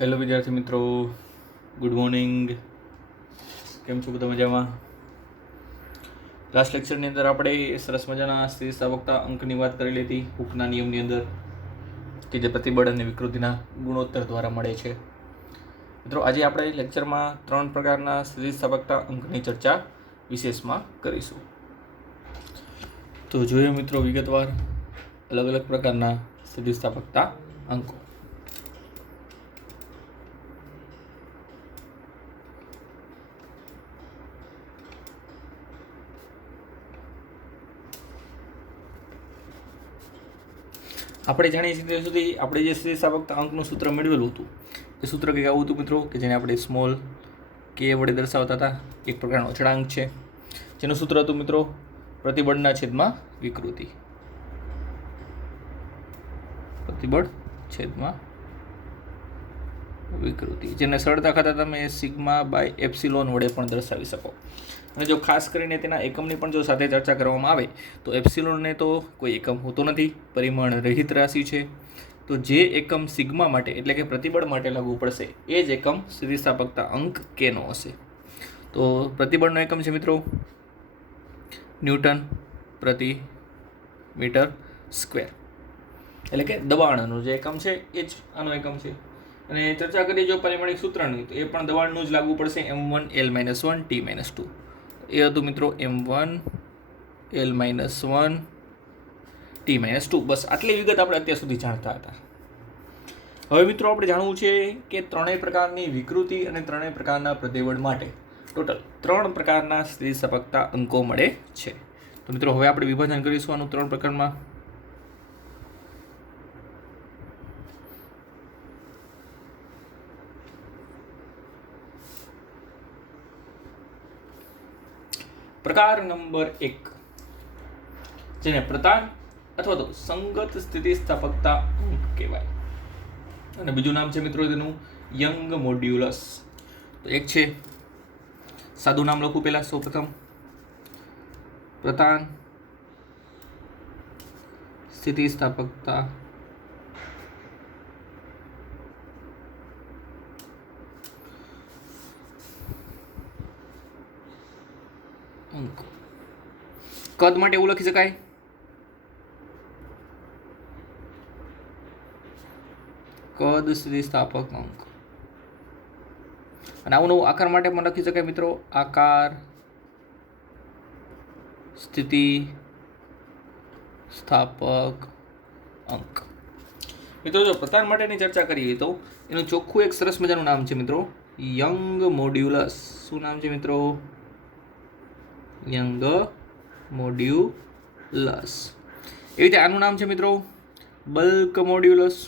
Hello વિદ્યાર્થી મિત્રો, good morning. કેમ છો બધા? મજામાં? લાસ્ટ લેક્ચરની અંદર આપણે સરસ મજાના સ્થિતિસ્થાપકતા અંકની વાત કરેલી હતી હૂકના નિયમની અંદર, કે જે પ્રતિબળ અને વિકૃતિના ગુણોત્તર દ્વારા મળે છે. મિત્રો, આજે આપણે લેક્ચરમાં 3 પ્રકારના સ્થિતિસ્થાપકતા અંકની ચર્ચા વિશેષમાં કરીશું. તો જોઈએ મિત્રો વિગતવાર અલગ અલગ પ્રકારના સ્થિતિસ્થાપકતા અંકો. આપણે જાણીએ છીએ ત્યાં સુધી આપણે જે સ્થિતિસ્થાપકતા અંકનું સૂત્ર મેળવેલું હતું એ સૂત્ર કંઈક આવું હતું મિત્રો, કે જેને આપણે સ્મોલ કે વડે દર્શાવતા હતા. એક પ્રકારનો અચળાંક છે જેનું સૂત્ર હતું મિત્રો પ્રતિબળના છેદમાં વિકૃતિ. પ્રતિબળ છેદમાં વિકૃતિ, જેને સરળતા ખાતર તમે સિગ્મા બાય એપ્સિલોન વડે પણ દર્શાવી શકો. અને જો ખાસ કરીને તેના એકમની પણ જો સાથે ચર્ચા કરવામાં આવે તો એપ્સિલોનને તો કોઈ એકમ હોતો નથી, પરિમાણ રહિત રાશિ છે. તો જે એકમ સિગ્મા માટે એટલે કે પ્રતિબળ માટે લાગુ પડશે એ જ એકમ સ્થિતિસ્થાપકતા અંક કેનો હશે. તો પ્રતિબળનો એકમ છે મિત્રો ન્યૂટન પ્રતિ મીટર સ્ક્વેર, એટલે કે દબાણનો જે એકમ છે એ જ આનો એકમ છે. અને ચર્ચા કરીએ જો પરિમાણિક સૂત્રની, તો એ પણ દબાણનું જ લાગુ પડશે, m1 L-1 T-2. એ હતું મિત્રો m1 L-1 T-2. બસ આટલી વિગત આપણે અત્યાર સુધી જાણતા હતા. હવે મિત્રો આપણે જાણવું છે કે ત્રણેય પ્રકારની વિકૃતિ અને ત્રણેય પ્રકારના પ્રતિબળ માટે ટોટલ 3 પ્રકારના સ્થિતિસ્થાપકતા અંકો મળે છે. તો મિત્રો હવે આપણે વિભાજન કરીશું આનું 3 પ્રકારમાં. પ્રકાર નંબર 1, જેને પ્રતાન અથવા તો સંગત સ્થિતિસ્થાપકતા અંક કહેવાય, અને બીજું નામ છે મિત્રો તેનું યંગ મોડ્યુલસ. તો એક છે, સાદું નામ લખું પહેલા સૌપ્રથમ, પ્રતાન સ્થિતિસ્થાપકતા અંક. કદ માટે એવું લખી શકાય કદ સ્થિતિસ્થાપક અંક. અને આવું નવું આકાર માટે પણ લખી શકાય મિત્રો આકાર સ્થિતિ સ્થાપક અંક. મિત્રો જો પ્રતાન માટેની ચર્ચા કરીએ તો એનું ચોખ્ખું એક સરસ મજાનું નામ છે મિત્રો યંગ મોડ્યુલસ. શું નામ છે મિત્રો? Young modulus. એવી રીતે આનું નામ છે મિત્રો બલ્ક મોડ્યુલસ.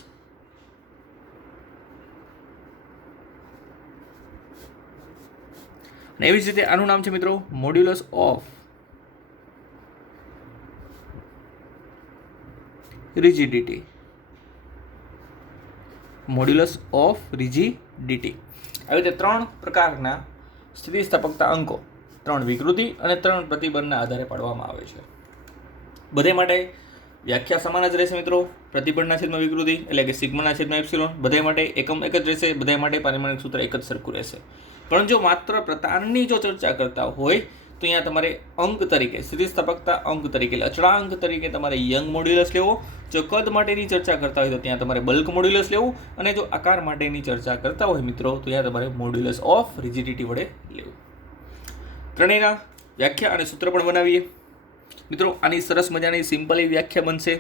અને એવી જ રીતે આનું નામ છે મિત્રો modulus of rigidity. Modulus of rigidity. આવી રીતે 3 પ્રકારના સ્થિતિસ્થાપકતા અંકો 3 વિકૃતિ અને 3 પ્રતિબળના આધારે પાડવામાં આવે છે. બધે માટે વ્યાખ્યા સમાન જ રહેશે મિત્રો. પ્રતિબળના છેદમાં વિકૃતિ એટલે કે સિગ્માના છેદમાં એપ્સિલોન. બધે માટે એકમ એક જ રહેશે. બધે માટે પરિમાણિક સૂત્ર એક જ સરખું રહેશે. પણ જો માત્ર પ્રતાનની જો ચર્ચા કરતા હોય તો અહીંયા તમારે અંક તરીકે સ્થિતિસ્થાપકતા અંક તરીકે અચળાંક તરીકે તમારે યંગ મોડ્યુલસ લેવો. જો કદ માટેની ચર્ચા કરતા હોય તો ત્યાં તમારે બલ્ક મોડ્યુલસ લેવું. અને જો આકાર માટેની ચર્ચા કરતા હોય મિત્રો તો ત્યાં તમારે મોડ્યુલસ ઓફ રિજિડિટી વડે લેવું. ત્રણેયના વ્યાખ્યા અને સૂત્ર પણ બનાવીએ મિત્રો. આની સરસ મજાની સિમ્પલી વ્યાખ્યા બનશે.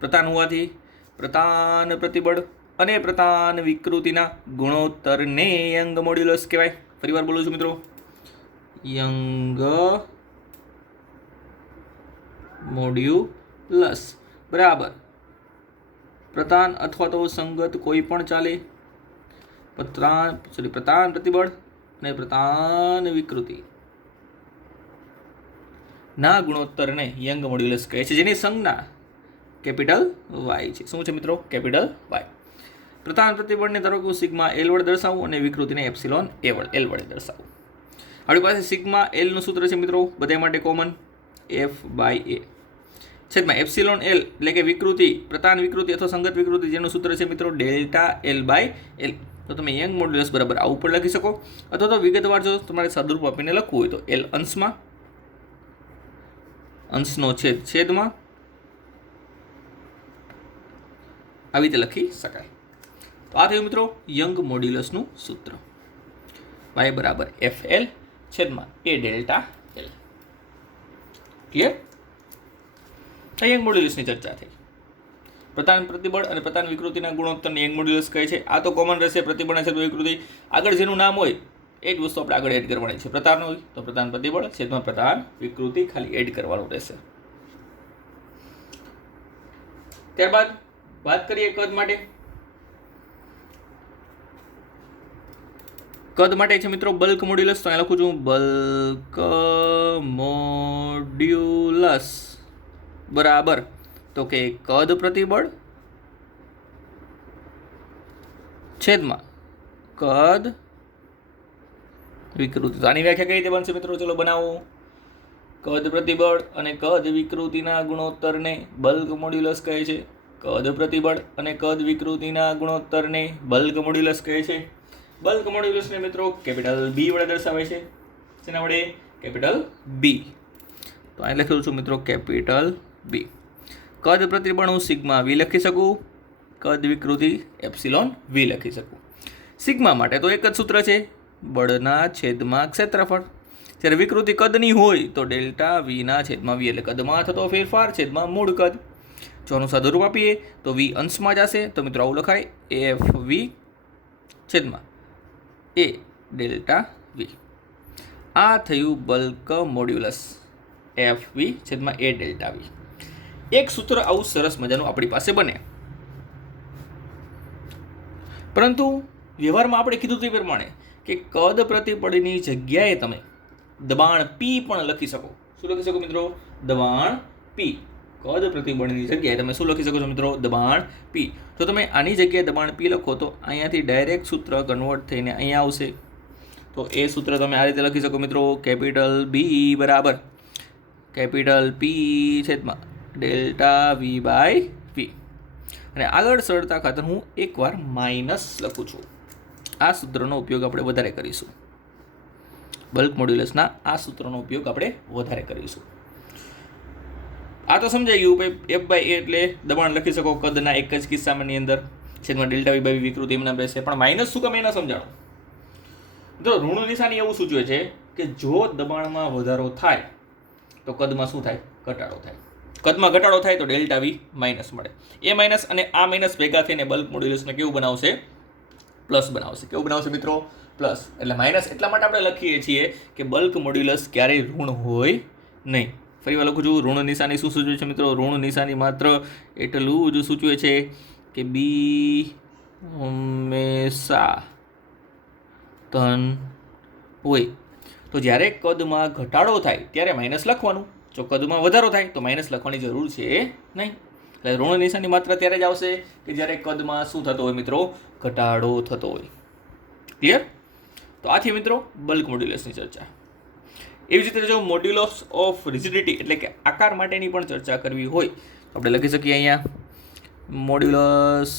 પ્રતાન હોવાથી પ્રતાન પ્રતિબળ અને પ્રતાન વિકૃતિના ગુણોત્તરને યંગ મોડ્યુલસ કહેવાય. ફરીવાર બોલું છું મિત્રો, યંગ મોડ્યુલસ બરાબર પ્રતાન અથવા તો સંગત કોઈ પણ ચાલે. પ્રતાન પ્રતિબળ અને પ્રતાન વિકૃતિ ના ગુણોત્તરને યંગ મોડ્યુલસ કહે છે, જેની સંજ્ઞા કેપિટલ વાય છે. શું છે મિત્રો? Capital Y. પ્રતાન પ્રતિબળને ધારો કે સિગ્મા એલ વડે દર્શાવું અને વિકૃતિને એપ્સિલોન એલ વડે દર્શાવું. આપણી પાસે સિગ્મા એલનું સૂત્ર છે મિત્રો બધા માટે કોમન, F/A છેદમાં એપ્સિલોન એલ એટલે કે વિકૃતિ, પ્રતાન વિકૃતિ અથવા સંગત વિકૃતિ જેનું સૂત્ર છે મિત્રો ડેલ્ટા L/L. તો તમે યંગ મોડ્યુલસ બરાબર આ ઉપર લખી શકો, અથવા તો વિગતવાર જો તમારે સાદુરૂપ આપીને લખવું હોય તો એલ અંશમાં, અંશનો છેદ છેદમાં, આવી રીતે લખી શકાય. તો આ થયું મિત્રો યંગ મોડ્યુલસનું સૂત્ર, y બરાબર FL છેદમાં A ડેલ્ટા L. ક્લિયર? આ યંગ મોડ્યુલસની ચર્ચા થઈ. પ્રધાન પ્રતિબળ અને પ્રધાન વિકૃતિના ગુણોત્તરને યંગ મોડ્યુલસ કહે છે. આ તો કોમન રહેશે, પ્રતિબળના છેદમાં વિકૃતિ, આગળ જેનું નામ હોય એ જ વસ્તુ આપણે આગળ એડ કરવાની છે. પ્રધાન હોય તો પ્રધાન પ્રતિબળ છેદમાં પ્રધાન વિકૃતિ ખાલી એડ કરવાનું રહેશે. ત્યારબાદ વાત કરીએ કદ માટે. કદ માટે છે મિત્રો બલ્ક મોડ્યુલસ. તો અહીંયા લખું છું બલ્ક મોડ્યુલસ બરાબર તો કે કદ પ્રતિબળ છેદમાં કદ વિકૃતિ. તો આની વ્યાખ્યા કઈ રીતે બનશે મિત્રો? ચલો બનાવો. કદ પ્રતિબળ અને કદ વિકૃતિના ગુણોત્તરને બલ્ક મોડ્યુલસ કહે છે. કદ પ્રતિબળ અને કદ વિકૃતિના ગુણોત્તરને બલ્ક મોડ્યુલસ કહે છે. બલ્ક મોડ્યુલસને મિત્રો કેપિટલ B વડે દર્શાવે છે. શેના વડે? Capital B. તો અહીં લખેલું છું મિત્રો કેપિટલ B. કદ પ્રતિબળ હું સિગ્મા V લખી શકું, કદ વિકૃતિ એપ્સિલોન V લખી શકું. સિગ્મા માટે તો એક જ સૂત્ર છે, બળના છેદમાં ક્ષેત્રફળ. જ્યારે વિકૃતિ કદની હોય તો ડેલ્ટા Vના છેદમાં V, એટલે કદમાં થતો ફેરફાર છેદમાં મૂળ કદ. જો આનું સાદુરૂપ આપીએ તો V અંશમાં જશે, તો મિત્રો આવું લખાય FV છેદમાં A ડેલ્ટા V. આ થયું બલ્ક મોડ્યુલસ FV છેદમાં A ડેલ્ટા V. એક સૂત્ર આવું સરસ મજાનું આપણી પાસે બને. પરંતુ વ્યવહારમાં આપણે કીધું તે પ્રમાણે કે કદ પ્રતિબળની જગ્યાએ તમે દબાણ P પણ લખી શકો. શું લખી શકો મિત્રો? દબાણ P. કદ પ્રતિબળની જગ્યાએ તમે શું લખી શકો છો મિત્રો? દબાણ P. જો તમે આની જગ્યાએ દબાણ P લખો તો અહીંયાથી ડાયરેક્ટ સૂત્ર કન્વર્ટ થઈને અહીંયા આવશે. તો એ સૂત્ર તમે આ રીતે લખી શકો મિત્રો, કેપિટલ B બરાબર કેપિટલ P છેદમાં ડેલ્ટા V બાય V. અને આગળ સરળતા ખાતર હું એકવાર માઇનસ લખું છું. આ સૂત્રનો ઉપયોગ આપણે વધારે કરીશું. બલ્ક મોડ્યુલસના આ સૂત્રનો ઉપયોગ આપણે વધારે કરીશું. આ તો સમજાઈ ગયું ભાઈ, F બાય A એટલે દબાણ લખી શકો કદના એક જ કિસ્સામાંની અંદર છેદમાં ડેલ્ટા V બાય V વિકૃતિ એમના બેસે. પણ માઇનસ શું કામ એના સમજાણો. તો ઋણ નિશાની એવું સૂચવે છે કે જો દબાણમાં વધારો થાય તો કદમાં શું થાય? ઘટાડો થાય. કદમાં ઘટાડો થાય તો ડેલ્ટા V માઇનસ મળે. એ માઇનસ અને આ માઇનસ ભેગા થઈને બલ્ક મોડ્યુલસને કેવું બનાવશે? પ્લસ બનાવશે. કેવું બનાવશે મિત્રો? પ્લસ. એટલે માઇનસ એટલા માટે આપણે લખીએ છીએ કે બલ્ક મોડ્યુલસ ક્યારેય ઋણ હોય નહીં. ફરી વાર લખું છું, ઋણ નિશાની શું સૂચવે છે મિત્રો? ઋણ નિશાની માત્ર એટલું જ સૂચવે છે કે B હંમેશા ધન હોય. તો જ્યારે કદમાં ઘટાડો થાય ત્યારે માઇનસ લખવાનું. જો કદમાં વધારો થાય તો માઇનસ લખવાની જરૂર છે નહીં. એટલે ઋણ નિશાની માત્ર ત્યારે જ આવશે કે જ્યારે કદમાં શું થતો હોય મિત્રો? ઘટાડો થતો હોય. ક્લિયર? તો આથી મિત્રો બલ્ક મોડ્યુલસની ચર્ચા. એવી જ રીતે જો મોડ્યુલસ ઓફ રિજિડિટી એટલે કે આકાર માટેની પણ ચર્ચા કરવી હોય તો આપણે લખી શકીએ અહીંયા મોડ્યુલસ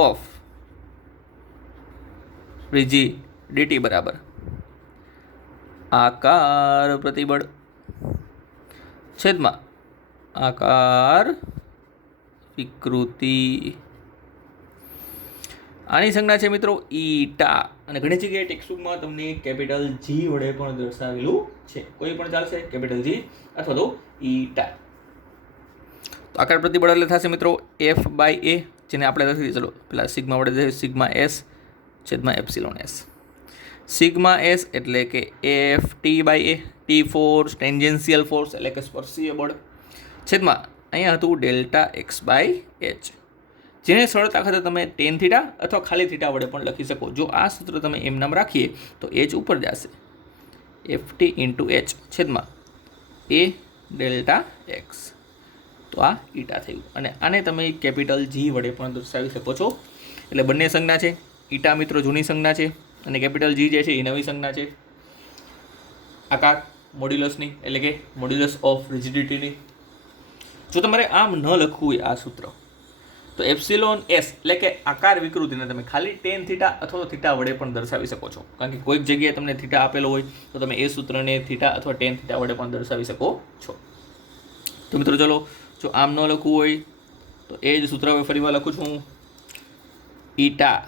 ઓફ રિજિડિટી બરાબર આકાર પ્રતિબળ છેદમાં આકાર વિકૃતિ. આની સંજ્ઞા છે મિત્રો ઈટા, અને ઘણી જગ્યાએ ટેક્સ્ટબુકમાં તમને કેપિટલ G વડે પણ દર્શાવેલું છે. કોઈ પણ ચાલશે, કેપિટલ G અથવા તો ઈટા. તો આકાર પ્રતિબળ એટલે થશે મિત્રો F બાય A, જેને આપણે લખી ચલો પેલા સિગ્મા વડે સિગ્મા S છેદમાં એપ્સિલોન S. સિગ્મા S એટલે કે FT by A, T force, tangential force એટલે કે સ્પર્શીય બળ છેદમાં અહીંયા હતું ડેલ્ટા X બાય H, જેને સરળતા ખાતે તમે ટેન થીટા અથવા ખાલી થીટા વડે પણ લખી શકો. જો આ સૂત્ર તમે એમ નામ રાખીએ તો H ઉપર જશે, FT ઇન્ટુ H છેદમાં A ડેલ્ટા X. તો આ ઈટા થયું, અને આને તમે કેપિટલ G વડે પણ દર્શાવી શકો છો. એટલે બંને સંજ્ઞા છે. ઈટા મિત્રો જૂની સંજ્ઞા છે અને કેપિટલ G જે છે એ નવી સંજ્ઞા છે આકાર મોડ્યુલસની, એટલે કે મોડ્યુલસ ઓફ રિજિડિટીની. જો તમારે આમ ન લખવું હોય આ સૂત્ર, તો એપ્સિલોન એસ એટલે કે આકાર વિકૃતિને તમે ખાલી ટેન થીટા અથવા તો થીટા વડે પણ દર્શાવી શકો છો. કારણ કે કોઈક જગ્યાએ તમને થીટા આપેલો હોય તો તમે એ સૂત્રને થીટા અથવા ટેન થીટા વડે પણ દર્શાવી શકો છો. તો મિત્રો ચલો, જો આમ ન લખવું હોય તો એ જ સૂત્ર હવે ફરીવાર લખું છું. ઈટા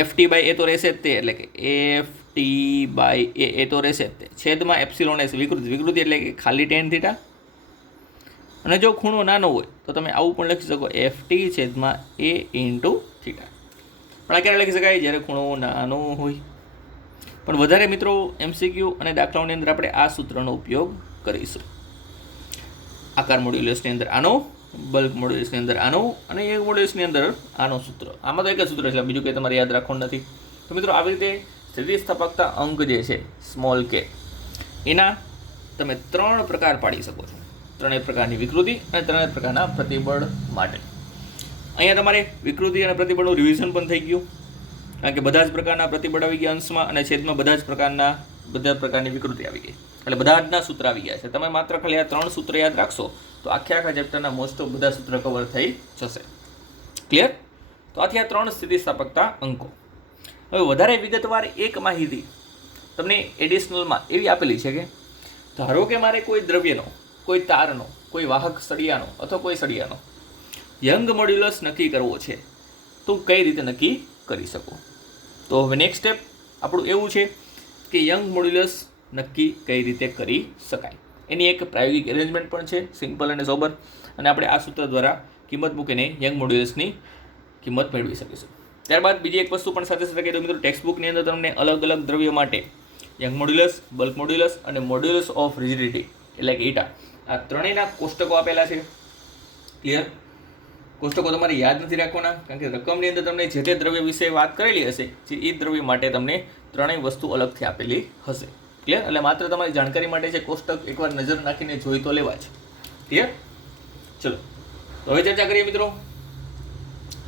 એફટી બાય એ તો રહેશે જ તે, એટલે કે એફટી બાય એ તો રહેશે જ તે, છેદમાં એપ્સિલોન એસ વિકૃતિ એટલે કે ખાલી ટેન થીટા. અને જો ખૂણો નાનો હોય તો તમે આવું પણ લખી શકો, એફટી છેદમાં એ ઇન્ટુ થીટા. પણ આ ક્યારે લખી શકાય? જ્યારે ખૂણો નાનો હોય. પણ વધારે મિત્રો એમસીક્યુ અને દાખલાઓની અંદર આપણે આ સૂત્રનો ઉપયોગ કરીશું. આકાર મોડ્યુલસની અંદર આનો, બલ્ક મોડ્યુલસની અંદર આનો અને યંગ મોડ્યુલસની અંદર આનો સૂત્ર. આમાં તો એક જ સૂત્ર છે, બીજું કંઈ તમારે યાદ રાખવાનું નથી. તો મિત્રો આવી રીતે સ્થિતિસ્થાપકતા અંક જે છે સ્મોલ કે, એના તમે 3 પ્રકાર પાડી શકો છો. 3 પ્રકારની વિકૃતિ અને 3 પ્રકારના પ્રતિબળ માટે. અહીંયા તમારે વિકૃતિ અને પ્રતિબળનું રિવિઝન પણ થઈ ગયું, કારણ કે બધા જ પ્રકારના પ્રતિબળ આવી ગયા અંશમાં અને છેદમાં બધા પ્રકારની વિકૃતિ આવી ગઈ. એટલે બધા જના સૂત્ર આવી ગયા છે. તમે માત્ર ખાલી આ 3 સૂત્ર યાદ રાખશો તો આખા ચેપ્ટરના મોસ્ટ ઓફ બધા સૂત્ર કવર થઈ જશે. ક્લિયર? તો આથી આ 3 સ્થિતિસ્થાપકતા અંકો. હવે વધારે વિગતવાર એક માહિતી તમને એડિશનલમાં એવી આપેલી છે કે ધારો કે મારે કોઈ દ્રવ્યનો, કોઈ તારનો, કોઈ વાહક સળિયાનો અથવા કોઈ સળિયાનો યંગ મોડ્યુલસ નક્કી કરવો છે, તો કઈ રીતે નક્કી કરી શકો? તો હવે નેક્સ્ટ સ્ટેપ આપણું એવું છે કે યંગ મોડ્યુલસ નક્કી કઈ રીતે કરી શકાય. એની એક પ્રાયોગિક એરેન્જમેન્ટ પણ છે, સિમ્પલ અને સોબર. અને આપણે આ સૂત્ર દ્વારા કિંમત મૂકીને યંગ મોડ્યુલસની કિંમત મેળવી શકીશું. ત્યારબાદ બીજી એક વસ્તુ પણ સાથે સાથે કહી દઉં મિત્રો, ટેક્સ્ટબુકની અંદર તમને અલગ અલગ દ્રવ્ય માટે યંગ મોડ્યુલસ, બલ્ક મોડ્યુલસ અને મોડ્યુલસ ઓફ રિજિડિટી એટલે કે ઈટા, આ ત્રણેયના કોષ્ટકો આપેલા છે. ક્લિયર? કોષ્ટકો તમારે યાદ નથી રાખવાના, કારણ કે રકમની અંદર તમને જે તે દ્રવ્ય વિશે વાત કરેલી હશે, જે એ દ્રવ્ય માટે તમને ત્રણેય વસ્તુ અલગથી આપેલી હશે. ક્લિયર? એટલે માત્ર તમારી જાણકારી માટે છે, કોષ્ટક એકવાર નજર નાખીને જોઈ તો લેવા છે. ક્લિયર? ચલો, તો હવે ચર્ચા કરીએ મિત્રો,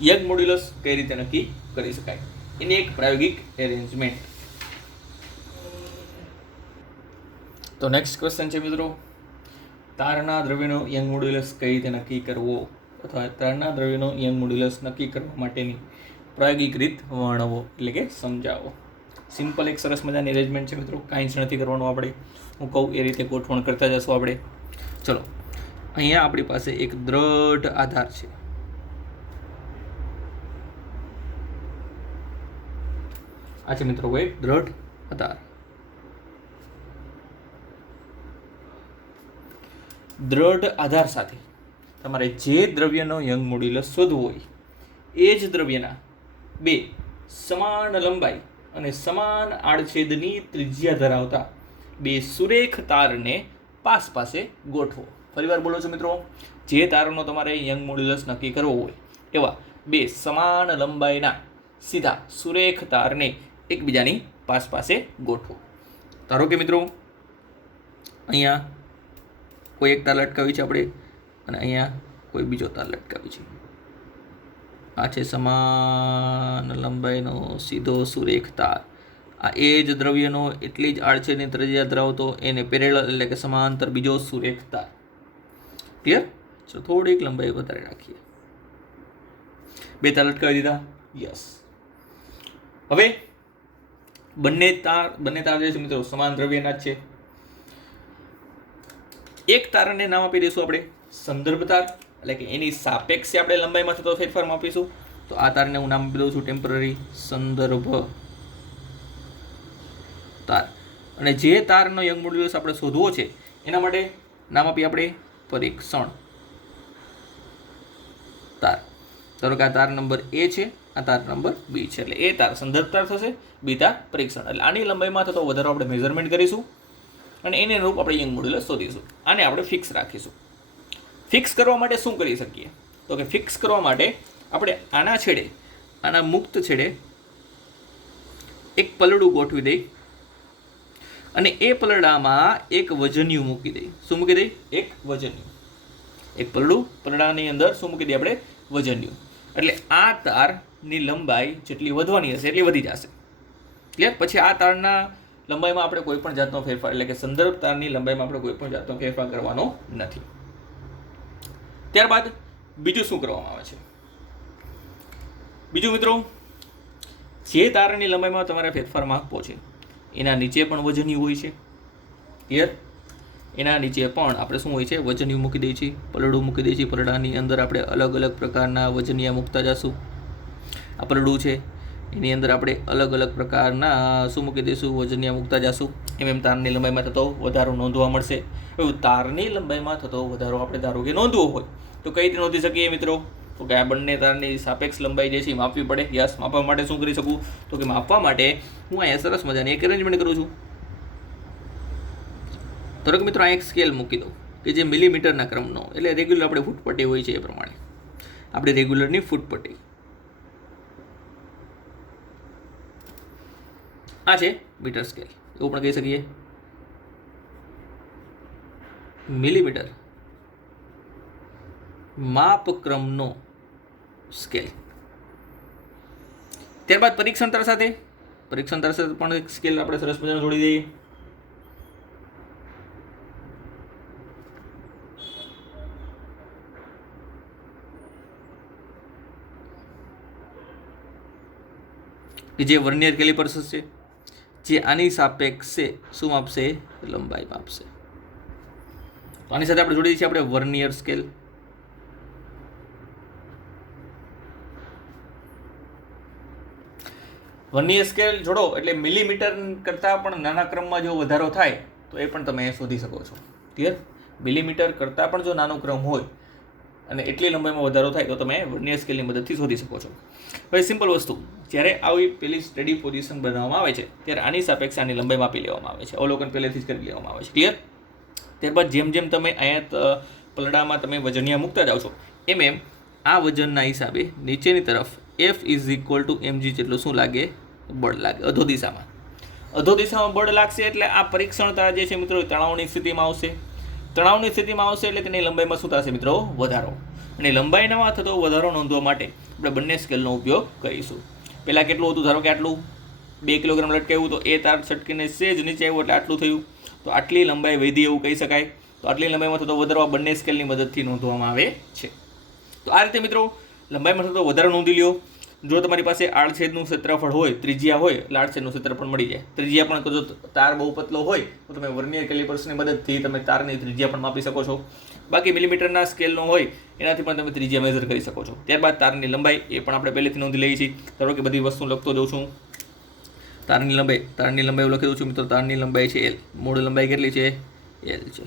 યંગ મોડ્યુલસ કઈ રીતે નક્કી કરી શકાય, એની એક પ્રાયોગિક એરેન્જમેન્ટ. તો નેક્સ્ટ ક્વેશ્ચન છે મિત્રો, તારના દ્રવ્યનો યંગ મોડ્યુલસ કઈ રીતે નક્કી કરવો, અથવા તારના દ્રવ્યનો યંગ મોડ્યુલસ નક્કી કરવા માટેની પ્રાયોગિક રીત વર્ણવો એટલે કે સમજાવો. સિમ્પલ એક સરસ મજાની એરેન્જમેન્ટ છે મિત્રો, કાંઈ જ નથી કરવાનું આપણે, હું કહું એ રીતે ગોઠવણ કરતા જશું આપણે. ચલો, અહીંયા આપણી પાસે એક દ્રઢ આધાર છે. આ છે મિત્રો કોઈ દ્રઢ આધાર. દ્રઢ આધાર સાથે તમારે જે દ્રવ્યનો યંગ મોડ્યુલસ શોધવું હોય એ જ દ્રવ્યના 2 સમાન લંબાઈ અને સમાન આડછેદની ત્રિજ્યા ધરાવતા 2 સુરેખ તારને પાસે ગોઠવો. ફરીવાર બોલો છો મિત્રો, જે તારનો તમારે યંગ મોડ્યુલસ નક્કી કરવો હોય એવા 2 સમાન લંબાઈના સીધા સુરેખ તારને એકબીજાની પાસે ગોઠવો. ધારો કે મિત્રો અહીંયા કોઈ એક તાર લટકાવી છે આપણે, અને અહીંયા કોઈ બીજો તાર લટકાવી છે. આ છે સમાન લંબાઈનો સીધો સુરેખ તાર. આ એ જ દ્રવ્યનો એટલી જ આડછેદની ત્રિજ્યા ધરાવતો એને પેરેલલ એટલે કે સમાંતર બીજો સુરેખ તાર. ક્લિયર? ચલો, થોડીક લંબાઈ વધારે રાખીએ. 2 તાર લટકાવી દીધા. યસ. હવે બંને તાર જે છે મિત્રો સમાન દ્રવ્યના જ છે. એક તારને નામ આપી દઈશું આપણે સંદર્ભ તાર, એટલે કે એની સાપેક્ષે આપણે લંબાઈમાં થતો ફેરફાર આપીશું. તો આ તારને હું નામ આપી દઉં છું ટેમ્પરરી સંદર્ભ તાર. અને જે તારનો યંગ મોડ્યુલસ આપણે શોધવો છે એના માટે નામ આપીએ આપણે પરીક્ષણ તાર. ધારો કે આ તાર નંબર એ છે, આ તાર નંબર બી છે, એટલે એ તાર સંદર્ભ તાર થશે, બી તાર પરીક્ષણ. એટલે આની લંબાઈમાં થતો વધારો આપણે મેઝરમેન્ટ કરીશું અને એને અનુરૂપ આપણે યંગ મોડ્યુલસ શોધીશું. આને આપણે ફિક્સ રાખીશું. ફિક્સ કરવા માટે શું કરી શકીએ? તો કે ફિક્સ કરવા માટે આપણે આના છેડે, આના મુક્ત છેડે એક પલડું ગોઠવી દઈ અને એ પલડામાં એક વજનિયું મૂકી દઈ. શું મૂકી દઈ? એક વજનિયું. એક પલડાની અંદર શું મૂકી દઈએ આપણે? વજનિયું. એટલે આ તારની લંબાઈ જેટલી વધવાની હશે એટલી વધી જશે. ક્લિયર? પછી આ તારના લંબાઈમાં આપણે કોઈ પણ જાતનો ફેરફાર, એટલે કે સંદર્ભ તારની લંબાઈમાં આપણે કોઈ પણ જાતનો ફેરફાર કરવાનો નથી. ત્યારબાદ બીજું શું કરવામાં આવે છે? બીજું મિત્રો, જે તારની લંબાઈમાં તમારે ફેરફાર માપવો છે એના નીચે પણ વજનિયું હોય છે. ક્લિયર? એના નીચે પણ આપણે શું હોય છે? વજનિયું મૂકી દઈએ છીએ, પલડું મૂકી દઈએ છીએ. પલડાની અંદર આપણે અલગ અલગ પ્રકારના વજનિયા મૂકતા જશું. આ પલડું છે, એની અંદર આપણે અલગ અલગ પ્રકારના શું મૂકી દઈશું? વજનિયા મૂકતા જશું. એમ તારની લંબાઈમાં થતો વધારો નોંધવા મળશે. એવું તારની લંબાઈમાં થતો વધારો આપણે ધારો કે નોંધવો હોય તો કઈ રીતે નોંધી શકીએ મિત્રો? તો કે આ બંને તારની સાપેક્ષ લંબાઈ જે છે એ માપવી પડે. યસ, માપવા માટે શું કરી શકું? તો કે માપવા માટે હું અહીંયા સરસ મજાની એક અરેન્જમેન્ટ કરું છું. તો કે મિત્રો આ એક સ્કેલ મૂકી દઉં કે જે મિલીમીટરના ક્રમનો, એટલે રેગ્યુલર આપણે ફૂટપટ્ટી હોય છે એ પ્રમાણે આપણે રેગ્યુલરની ફૂટપટ્ટી આ છે મીટર સ્કેલ, એવું પણ કહી શકીએ. મિલીમીટર માપક્રમનો સ્કેલ. ત્યારબાદ પરીક્ષણ તાર સાથે પણ એક સ્કેલ આપણે સરસ મજાનું જોડી દઈએ. કે જે વર્નિયર કેલિપર્સ છે, જે આની સાપેક્ષે શું માપશે? લંબાઈ માપશે. તો આની સાથે આપણે જોડી દઈએ છીએ આપણે વર્નિયર સ્કેલ. વર્નિયર સ્કેલ જોડો એટલે મિલીમીટર કરતાં પણ નાના ક્રમમાં જો વધારો થાય તો એ પણ તમે શોધી શકો છો. ક્લિયર? મિલીમીટર કરતાં પણ જો નાનો ક્રમ હોય અને એટલી લંબાઈમાં વધારો થાય તો તમે વર્નિયર સ્કેલની મદદથી શોધી શકો છો. હવે સિમ્પલ વસ્તુ, જ્યારે આવી પેલી સ્ટડી પોઝિશન બનાવવામાં આવે છે ત્યારે આની સાપેક્ષે આની લંબાઈ માપી લેવામાં આવે છે. અવલોકન પહેલેથી જ કરી લેવામાં આવે છે. ક્લિયર? ત્યારબાદ જેમ જેમ તમે અહીંયા પલડામાં તમે વજનિયા મૂકતા જાઓ છો એમ આ વજનના હિસાબે નીચેની તરફ F = mg જેટલું શું લાગે? બળ લાગે. અધો દિશામાં બળ લાગશે એટલે આ પરીક્ષણ તાર જે છે મિત્રો તણાવની સ્થિતિમાં આવશે. તણાવની સ્થિતિમાં આવશે એટલે તેની લંબાઈમાં શું થશે મિત્રો? વધારો. અને લંબાઈમાં થતો વધારો નોંધવા માટે આપણે બંને સ્કેલનો ઉપયોગ કરીશું. પહેલાં કેટલું હતું? ધારો કે આટલું 2 કિલોગ્રામ લટકાવ્યું તો એ તાર છટકીને સેજ નીચે આવ્યું એટલે આટલું થયું. તો આટલી લંબાઈ વધી એવું કહી શકાય. તો આટલી લંબાઈમાં થતો વધારો આ બંને સ્કેલની મદદથી નોંધવામાં આવે છે. તો આ રીતે મિત્રો લંબાઈમાં થતો વધારો નોંધી લ્યો. જો તમારી પાસે આડછેદનું ક્ષેત્રફળ હોય, ત્રિજ્યા હોય એટલે આડછેદનું ક્ષેત્રફળ મળી જાય. ત્રિજ્યા પણ જો તાર બહુ પતલો હોય તો તમે વર્નિયર કેલિપર્સની મદદથી તમે તારની ત્રિજ્યા પણ માપી શકો છો. બાકી મિલીમીટરના સ્કેલનો હોય એનાથી પણ તમે ત્રિજ્યા મેઝર કરી શકો છો. ત્યારબાદ તારની લંબાઈ એ પણ આપણે પહેલેથી નોંધી લઈએ છીએ. ધારો કે બધી વસ્તુ લખતો જાઉં છું. તારની લંબાઈ લખી દઉં છું મિત્રો. તારની લંબાઈ છે L. મૂળ લંબાઈ કેટલી છે? L છે.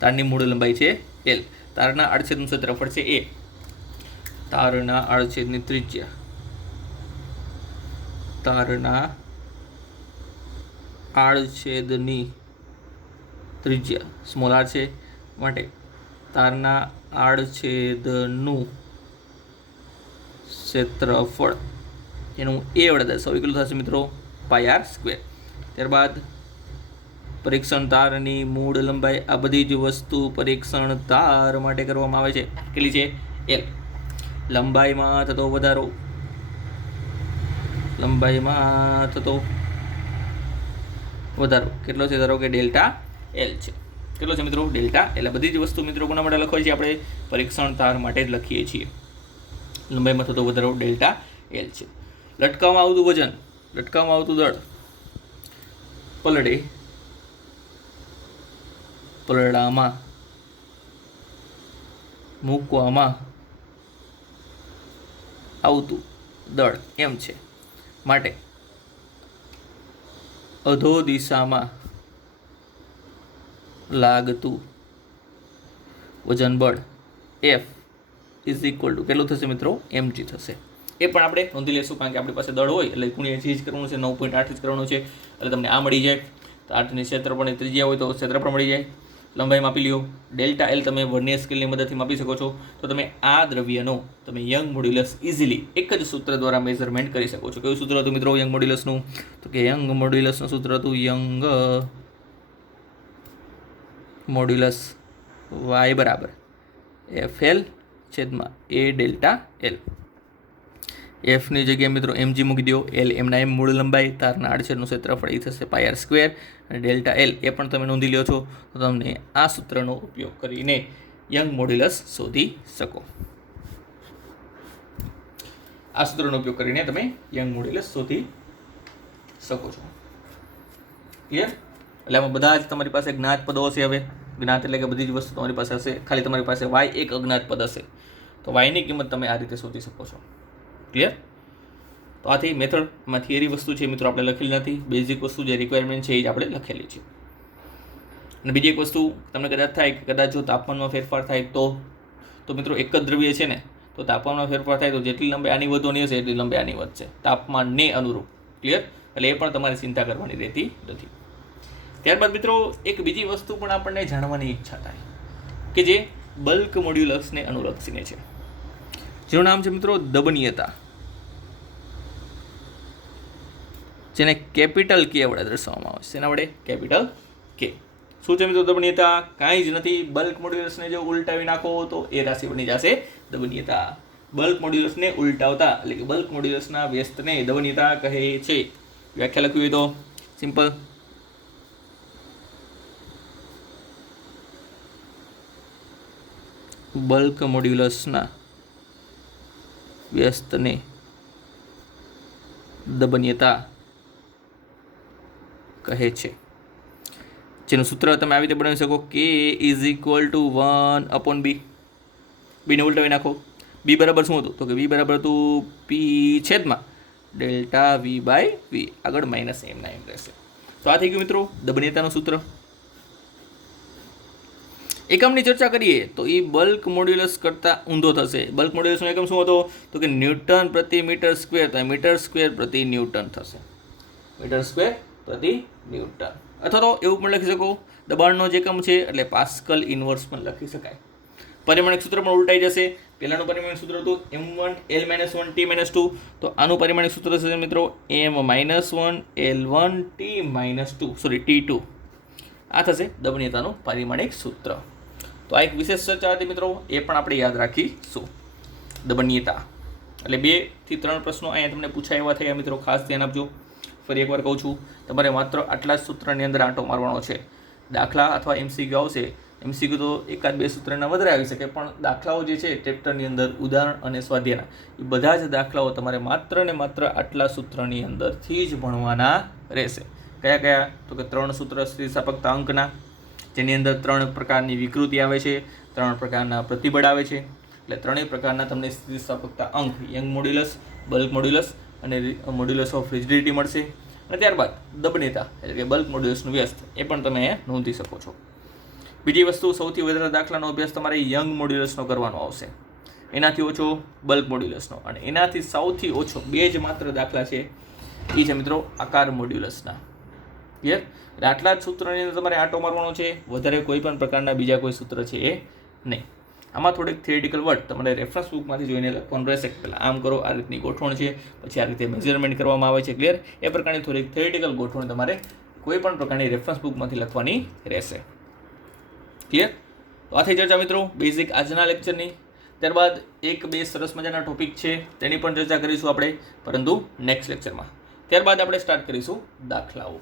તારની મૂળ લંબાઈ છે L. તારના આડછેદનું ક્ષેત્રફળ છે A. તારના આડછેદની ત્રિજ્યા, તારના આડછેદની ત્રિજ્યા સ્મોલ r છે, માટે તારના આડછેદનું ક્ષેત્રફળ એનું A વડે દર્શાવો કેટલું થશે મિત્રો? πr². ત્યારબાદ પરીક્ષણ તારની મૂળ લંબાઈ, આ બધી જ વસ્તુ પરીક્ષણ તાર માટે કરવામાં આવે છે. કેટલી છે? L. લંબાઈમાં થતો વધારો, કેટલો છે? ધારો કે ડેલ્ટા L છે. કેટલો છે મિત્રો? Delta L. બધી જ વસ્તુ મિત્રો કોના માટે લખવાય છે? આપણે પરીક્ષણ તાર માટે જ લખીએ છીએ. લંબાઈમાં થતો વધારો ડેલ્ટા L છે. લટકાવવામાં આવતું વજન, લટકાવવામાં આવતું દળ પલડામાં મૂકવામાં આવતું દળ એમ છે, માટે અધો દિશામાં લાગતું વજન બળ F કેટલું થશે મિત્રો? mg થશે. એ પણ આપણે નોંધી લઈશું કારણ કે આપણી પાસે દળ હોય એટલે ગુણ્યા જ કરવાનું છે. 9.8 જ કરવાનું છે એટલે તમને આ મળી જાય. તો 8ની ક્ષેત્રફળની ત્રિજ્યા હોય તો ક્ષેત્રફળ મળી જાય. લંબાઈ માપી લ્યો. ડેલ્ટા L તમે વર્નિયર સ્કેલની મદદથી માપી શકો છો. તો તમે આ દ્રવ્યનો તમે યંગ મોડ્યુલસ ઇઝીલી એક જ સૂત્ર દ્વારા મેઝરમેન્ટ કરી શકો છો. કયું સૂત્ર હતું મિત્રો યંગ મોડ્યુલસનું? તો કે યંગ મોડ્યુલસનું સૂત્ર હતું યંગ મોડ્યુલસ y બરાબર FL/A ડેલ્ટા L. એફની જગ્યાએ મિત્રો mg મૂકી દો. L એમના એમ મૂળ લંબાઈ, તારના આડછેદનું ક્ષેત્રફળ એ થશે πr². અને ડેલ્ટા L એ પણ તમે નોંધી લ્યો છો. તો તમને આ સૂત્રનો ઉપયોગ કરીને યંગ મોડ્યુલસ શોધી શકો. આ સૂત્રનો ઉપયોગ કરીને તમે યંગ મોડ્યુલસ શોધી શકો છો. ક્લિયર? એટલે આમાં બધા જ તમારી પાસે જ્ઞાત પદો હશે. હવે જ્ઞાત એટલે કે બધી જ વસ્તુ તમારી પાસે હશે, ખાલી તમારી પાસે વાય એક અજ્ઞાત પદ હશે, તો વાયની કિંમત તમે આ રીતે શોધી શકો છો. ક્લિયર? તો આથી મેથડમાં થિયરી વસ્તુ છે મિત્રો આપણે લખેલી નથી, બેઝિક વસ્તુ જે રિક્વાયરમેન્ટ છે એ જ આપણે લખેલી છે. અને બીજી એક વસ્તુ તમને કદાચ થાય કે કદાચ જો તાપમાનમાં ફેરફાર થાય તો મિત્રો એક જ દ્રવ્ય છે ને, તો તાપમાનમાં ફેરફાર થાય તો જેટલી લંબાઈ આની વધવાની હશે એટલી લંબાઈ આની વધશે તાપમાનને અનુરૂપ. ક્લિયર? એટલે એ પણ તમારે ચિંતા કરવાની રહેતી નથી. ત્યારબાદ મિત્રો એક બીજી વસ્તુ પણ આપણને જાણવાની ઈચ્છા થાય કે જે બલ્ક મોડ્યુલસને અનુલક્ષીને છે, જેનું નામ છે મિત્રો દબનીયતા, જેને કેપિટલ કે વડે દર્શાવવામાં આવે છે. એના વડે કેપિટલ કે. શું છે મિત્રો દબનીયતા? કાંઈ જ નથી. બલ્ક મોડ્યુલસને જો ઉલટાવી નાખો તો એ રાશિ બની જશે દબનીયતા. બલ્ક મોડ્યુલસને ઉલટાવતા એટલે કે બલ્ક મોડ્યુલસના વ્યસ્તને દબનીયતા કહે છે. વ્યાખ્યા લખવી હોય તો સિમ્પલ, બલ્ક મોડ્યુલસના વ્યસ્તને દબનીયતા કહે છે. જેનું સૂત્ર તમે આવી રીતે બનાવી શકો, કે ઇઝ ઇક્વલ ટુ 1/b. બીને ઉલટાવી નાખો. બી બરાબર શું હતું? તો કે બી બરાબર હતું પી છેદમાં ડેલ્ટા વી બાય વી, આગળ માઇનસ એમના એમ રહેશે. તો આ થઈ ગયું મિત્રો દબનીયતાનું સૂત્ર. એકમની ચર્ચા કરીએ તો એ બલ્ક મોડ્યુલસ કરતાં ઊંધો થશે. બલ્ક મોડ્યુલસનો એકમ શું હતો? તો કે ન્યૂટન પ્રતિ મીટર સ્ક્વેર, તો મીટર સ્ક્વેર પ્રતિ ન્યૂટન થશે. મીટર સ્ક્વેર પ્રતિ ન્યૂટન. અથવા તો એવું પણ લખી શકો, દબાણનો જ એકમ છે એટલે પાસ્કલ ઇન્વર્સ પણ લખી શકાય. પરિમાણિક સૂત્ર પણ ઉલટાઈ જશે. પહેલાનું પરિમાણિક સૂત્ર હતું m1 L-1 T-2, તો આનું પરિમાણિક સૂત્ર છે મિત્રો m-1 L1 T-2. આ થશે દબનીયતાનું પરિમાણિક સૂત્ર. તો આ એક વિશેષ ચર્ચા હતી મિત્રો, એ પણ આપણે યાદ રાખીશું. દબનીયતા એટલે 2 થી 3 પ્રશ્નો અહીંયા તમને પૂછાયા થયા મિત્રો, ખાસ ધ્યાન આપજો. ફરી એકવાર કહું છું, તમારે માત્ર આટલા જ સૂત્રની અંદર આંટો મારવાનો છે. દાખલા અથવા એમસીક્યુ આવશે, એમસીક્યુ તો 1-2 સૂત્રના વધારે આવી શકે, પણ દાખલાઓ જે છે ચેપ્ટરની અંદર ઉદાહરણ અને સ્વાધ્યાયના એ બધા જ દાખલાઓ તમારે માત્ર ને માત્ર આટલા સૂત્રની અંદરથી જ ભણવાના રહેશે. કયા કયા? તો કે 3 સૂત્ર સ્થિતિસ્થાપકતા અંકના, જેની અંદર 3 પ્રકારની વિકૃતિ આવે છે, 3 પ્રકારના પ્રતિબળ આવે છે. એટલે 3 પ્રકારના તમને સ્થિતિસ્થાપકતા અંક, યંગ મોડ્યુલસ, બલ્ક મોડ્યુલસ અને મોડ્યુલસ ઓફ રિજિડિટી મળશે. અને ત્યારબાદ દબનીયતા એટલે કે બલ્ક મોડ્યુલસનું વ્યસ્ત, એ પણ તમે નોંધી શકો છો. બીજી વસ્તુ, સૌથી વધારે દાખલાનો અભ્યાસ તમારે યંગ મોડ્યુલસનો કરવાનો આવશે, એનાથી ઓછો બલ્ક મોડ્યુલસનો, અને એનાથી સૌથી ઓછો 2 જ માત્ર દાખલા છે, એ છે મિત્રો આકાર મોડ્યુલસના. ક્લિયર? એટલે આટલા જ સૂત્રની અંદર તમારે આંટો મારવાનો છે, વધારે કોઈ પણ પ્રકારના બીજા કોઈ સૂત્ર છે એ નહીં. આમાં થોડીક થિયરિટિકલ વર્ડ તમારે રેફરન્સ બુકમાંથી જોઈને લખવાનું રહેશે. પહેલાં આમ કરો, આ રીતની ગોઠવણ છે, પછી આ રીતે મેઝરમેન્ટ કરવામાં આવે છે. ક્લિયર? એ પ્રકારની થોડીક થિયરિટિકલ ગોઠવણ તમારે કોઈ પણ પ્રકારની રેફરન્સ બુકમાંથી લખવાની રહેશે. ક્લિયર? તો આ થઈ ચર્ચા મિત્રો બેઝિક આજના લેક્ચરની. ત્યારબાદ 1-2 સરસ મજાના ટોપિક છે, તેની પણ ચર્ચા કરીશું આપણે, પરંતુ નેક્સ્ટ લેક્ચરમાં. ત્યારબાદ આપણે સ્ટાર્ટ કરીશું દાખલાઓ.